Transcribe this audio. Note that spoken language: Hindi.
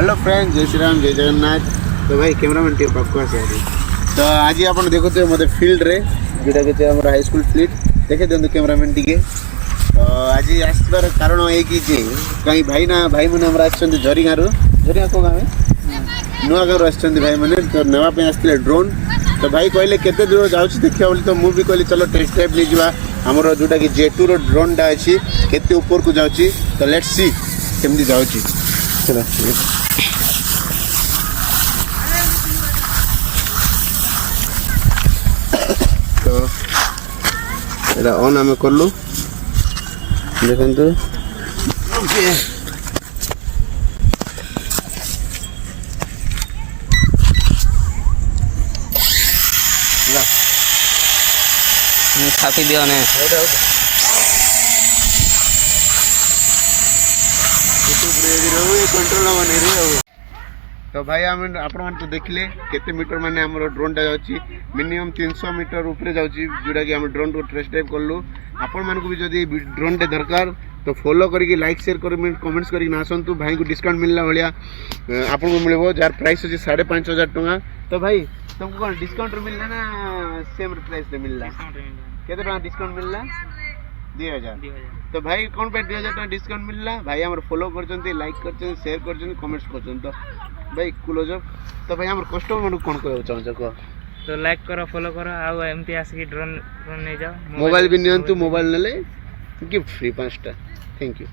हेलो फ्रेंड्स, जय श्री राम, जय जगन्नाथ। तो भाई कैमरामैन टे पाक आस तो आज आप देखुए मत फिल्ड रे जोटा कि हाई स्कूल फिल्ड देखे दिखाँ कैमरामैन टी तो आज आसबार कारण ये कि कहीं भाई ना भाई मैंने झरी गाँव झरी गाँव गाँव नुआ गाँव भाई मैंने तो नापी आसते ड्रोन तो भाई कहले केते दूर जाऊँ देखा बोली तो मुझे कहली चलो टेस्ट ड्राइव नहीं जावा आमर जोटा कि जेटू ड्रोनटा अच्छी केते ऊपर को जाऊँगी तो लेट्स सी केमती जाऊँगी चलो तो ये ऑन आम कलु देखु खापी दियो ने तो भाई आम आपण तो देखले केते मीटर माने हमर ड्रोन टा जाउची मिनिमम 300 मीटर ऊपर जाउची जोटा कि हम ड्रोन को टेस्ट ड्राइव करलु आपण मान को भी जदी ड्रोन टे दरकार तो फॉलो करके लाइक शेयर कमेंट्स करके आसतु भाई को डिस्काउंट मिलला भलिया आपन को मिलबो जार प्राइस अछि 5500 टका। तो भाई तुमको कोन डिस्काउंट मिलला ना सेम प्राइस पे मिलला केते टका डिस्काउंट मिलला 2000 तो भाई कौन पे 2000 टका डिस्काउंट मिलला भाई हमर फॉलो करचंती लाइक करचंती शेयर करचंती कमेंट्स करचंती तो भाई क्लोज अप तो भाई हमर कस्टमर मन कोन कहौ चाहछ को तो लाइक करो फॉलो करो आ एमती आसी ड्रोन ड्रोन नहीं जाओ मोबाइल भी नियंतु मोबाइल नले गिफ्ट फ्री 5टा थैंक यू।